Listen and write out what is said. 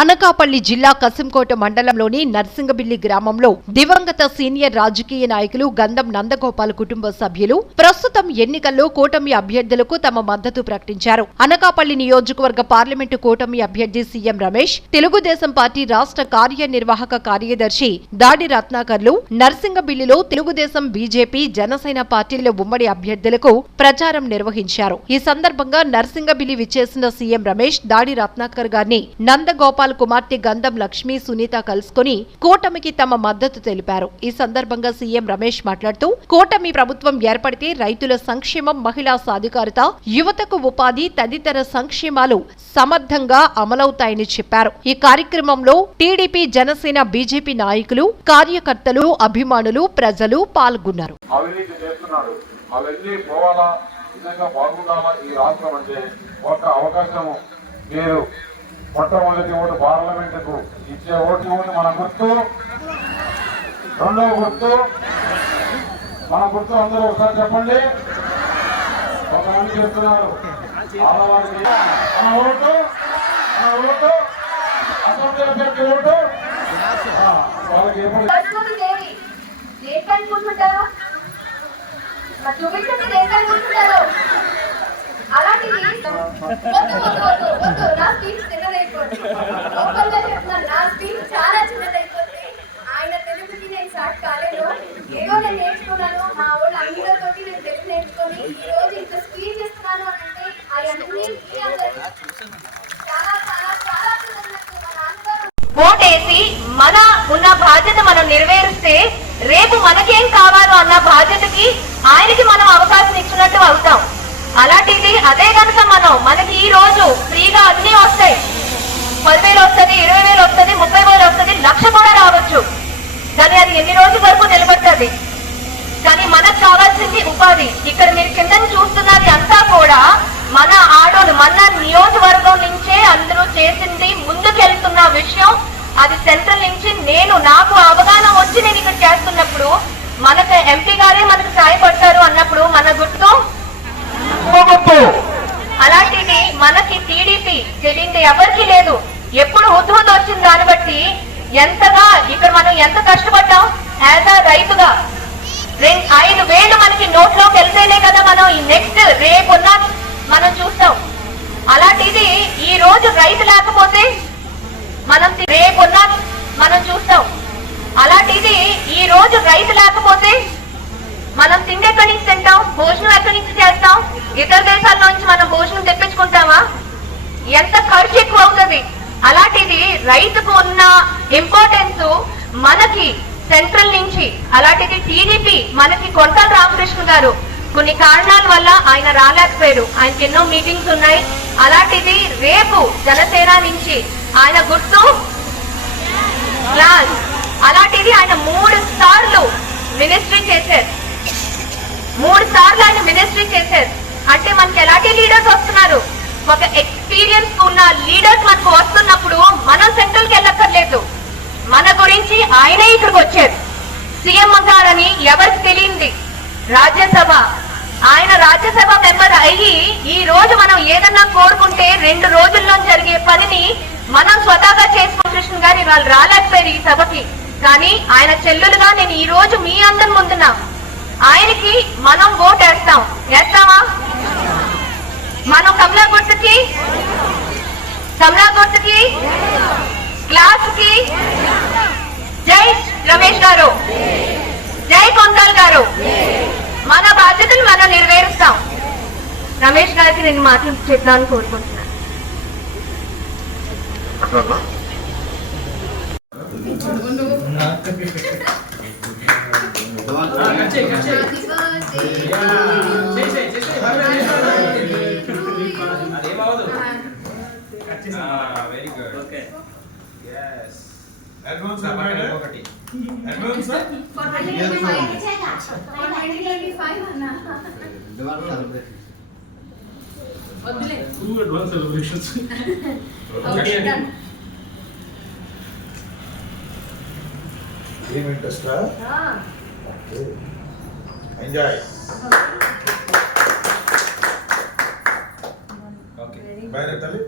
అనకాపల్లి జిల్లా కసింకోట మండలంలోని నర్సింగబిల్లి గ్రామంలో దివంగత సీనియర్ రాజకీయ నాయకులు గంధం నందగోపాల్ కుటుంబ సభ్యులు ప్రస్తుతం ఎన్నికల్లో కూటమి అభ్యర్థులకు తమ మద్దతు ప్రకటించారు. అనకాపల్లి నియోజకవర్గ పార్లమెంటు కూటమి అభ్యర్థి సీఎం రమేష్ తెలుగుదేశం పార్టీ రాష్ట్ర కార్యనిర్వాహక కార్యదర్శి దాడి రత్నాకర్లు నర్సింగబిల్లిలో తెలుగుదేశం బీజేపీ జనసేన పార్టీల ఉమ్మడి అభ్యర్థులకు ప్రచారం నిర్వహించారు. ఈ సందర్భంగా నర్సింగబిల్లి విచ్చేసిన సీఎం రమేష్ దాడి రత్నాకర్ గారిని నందగోపాల్ కుమార్తె గంధం లక్ష్మి సునీత కలుసుకుని కూటమికి తమ మద్దతు తెలిపారు. ఈ సందర్భంగా సీఎం రమేష్ మాట్లాడుతూ కూటమి ప్రభుత్వం ఏర్పడితే రైతుల సంక్షేమం మహిళా సాధికారత యువతకు ఉపాధి తదితర సంక్షేమాలు సమర్థంగా అమలవుతాయని చెప్పారు. ఈ కార్యక్రమంలో టీడీపీ జనసేన బీజేపీ నాయకులు కార్యకర్తలు అభిమానులు ప్రజలు పాల్గొన్నారు. అవన్నీ పోవాలా? నిజంగా బాగుండాలా ఈ రాష్ట్రం అంటే ఒక అవకాశము మీరు మొట్టమొదటి ఓటు పార్లమెంటుకు ఇచ్చే ఓటు ఓటు మన గుర్తు రెండవ గుర్తు మన గుర్తు అందరూ ఒకసారి చెప్పండి కొంతమంది చెప్తున్నారు ఆడవారికి మన ఓటు మన ఓటు అసెంబ్లీ అభ్యర్థి ఓటు ఆ, వాళ్ళకి ఎప్పుడు పట్టుకుని దేవి దేనికి అనుకుంటుంటారు మరి చూపించండి దేనికి అనుకుంటుంటారు అలాంటిది వద్దు వద్దు వద్దు వద్దు నా స్పీచ్ చిన్నదైపోతుంది చెప్తున్నాను నా స్పీచ్ చాలా చిన్నదైపోతుంది ఆయన తెలుగుకి నేను స్టార్ట్ కాలేదు. ఏదో నేను నేర్చుకున్నాను. మా వాళ్ళు అందరితోటి నేను తెలుగు నేర్చుకొని ఈ రోజు ఇంత స్పీచ్ ఇస్తున్నాను అని అంటే అవన్నీ చాలా చాలా చాలా ఓటేసి మన ఉన్న బాధ్యత మనం నెరవేరిస్తే రేపు మనకేం కావాలో అన్న బాధ్యతకి ఆయనకి మనం అవకాశం ఇచ్చినట్టు అవుతాం. అలాంటిది అదే కనుక మనం మనకి ఈ రోజు ఫ్రీగా అన్ని వస్తాయి. పదివేలు వస్తుంది ఇరవై వేలు వస్తుంది ముప్పై వేలు వస్తుంది లక్ష కూడా రావచ్చు. కానీ అది ఎన్ని రోజుల వరకు నిలబడుతుంది? కానీ మనకు కావాల్సింది ఉపాధి. ఇక్కడ మీరు కింద చూస్తున్నది అంతా కూడా మన ఆడోలు మన నియోజకవర్గం నుంచే అందరూ చేసింది ముందుకెళ్తున్న విషయం. అది సెంట్రల్ నుంచి నేను నాకు అవగాహన వచ్చి నేను ఇక్కడ చేస్తున్నప్పుడు మనకు ఎంపీ గారే మనకు సహాయపడతారు అన్నప్పుడు మన గుర్తు? అలాంటిది మనకి టీడీపీ తెలియంది ఎవరికి లేదు. ఎప్పుడు హుద్హుద్ వచ్చింది దాన్ని బట్టి ఎంతగా ఇక్కడ మనం ఎంత కష్టపడ్డాం? యాజ్ అ రైతుగా. రెండు ఐదు వేలు మనకి నోట్లోకి వెళ్తేనే కదా మనం ఈ నెక్స్ట్ రేపున్న మనం చూస్తాం. అలాంటిది ఈ రోజు రైతు లేకపోతే మనం తి- రేపున్న మనం చూస్తాం అలాంటిది ఈ రోజు రైతు లేకపోతే మనం తిండి ఎక్కడి నుంచి తింటాం భోజనం ఎక్కడి నుంచి చేస్తాం ఇతర దేశాల నుంచి మనం భోజనం తెప్పించుకుంటామా ఎంత ఖర్చు ఎక్కువ అవుతుంది అలాంటిది రైతుకు ఉన్న ఇంపార్టెన్స్ మనకి సెంట్రల్ నుంచి అలాంటిది టీడీపీ మనకి కొండల రామకృష్ణ గారు. కొన్ని కారణాల వల్ల ఆయన రాలేకపోయారు. ఆయనకి ఎన్నో మీటింగ్స్ ఉన్నాయి. అలాంటిది రేపు జనసేన నుంచి ఆయన గుర్తు ప్లాన్ అలాంటిది ఆయన మూడు సార్లు మినిస్ట్రీ చేశారు. మూడు సార్లు ఆయన మినిస్ట్రీ చేశారు. అంటే మనకి ఎలాంటి లీడర్స్ వస్తున్నారు? ఒక ఎక్స్పీరియన్స్ ఉన్న లీడర్స్ మనకు వస్తున్నప్పుడు మనం సెంట్రల్కి వెళ్ళక్కర్లేదు. మన గురించి ఆయనే ఇక్కడికి వచ్చారు. సీఎం గారని ఎవరికి తెలియంది? రాజ్యసభ. ఆయన రాజ్యసభ మెంబర్ అయ్యి ఈ రోజు మనం ఏదన్నా కోరుకుంటే రెండు రోజుల్లో జరిగే పనిని మనం స్వతహాగా చేసుకున్న కృష్ణ గారు ఇవాళ రాలేకపోయారు ఈ సభకి. కానీ ఆయన చెల్లులుగా నేను ఈ రోజు మీ అందరి ముందున్నా ఆయనకి మనం ఓట్ వేస్తాం వేస్తామా? మనం కమలా గుర్తుకి కమలా గుర్తుకి క్లాస్కి జై రమేష్ గారు జై కొంతాల్ గారు మన బాధ్యతలు మనం నెరవేరుస్తాం రమేష్ గారికి నేను మాటలు చెప్పాలని కోరుకుంటున్నాను వెరీ అడ్వాన్స్ ఒకటి అడ్వాన్స్ Two advanced celebrations. ఏం ఇంట్రెస్ట్ ఎంజాయ్ ఓకే బయట తల్లి